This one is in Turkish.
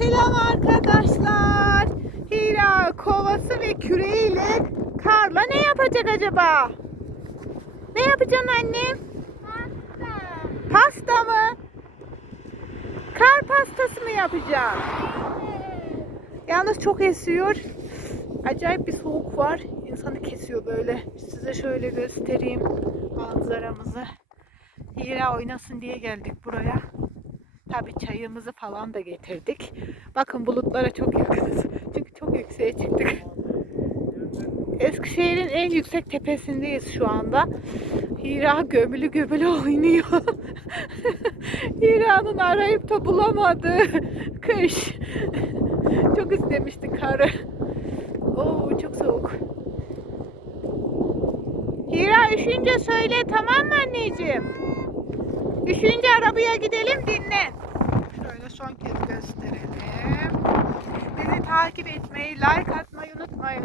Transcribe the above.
Selam arkadaşlar. Hira kovası ve küreğiyle karla ne yapacak acaba? Ne yapacaksın annem? Pasta mı? Kar pastası mı yapacaksın? Yalnız çok esiyor. Acayip bir soğuk var. İnsanı kesiyor böyle. Size şöyle göstereyim manzaramızı. Hira oynasın diye geldik buraya. Tabii çayımızı falan da getirdik. Bakın bulutlara çok yakınız. Çünkü çok yükseğe çıktık. Eskişehir'in en yüksek tepesindeyiz şu anda. Hira gömülü gömülü oynuyor. Hira'nın arayıp da bulamadı. Kış. çok istemişti karı. Oo çok soğuk. Hira üşünce söyle tamam mı anneciğim? Üşüyünce arabaya gidelim dinlen. Son kez gösterelim. Bizi takip etmeyi, like atmayı unutmayın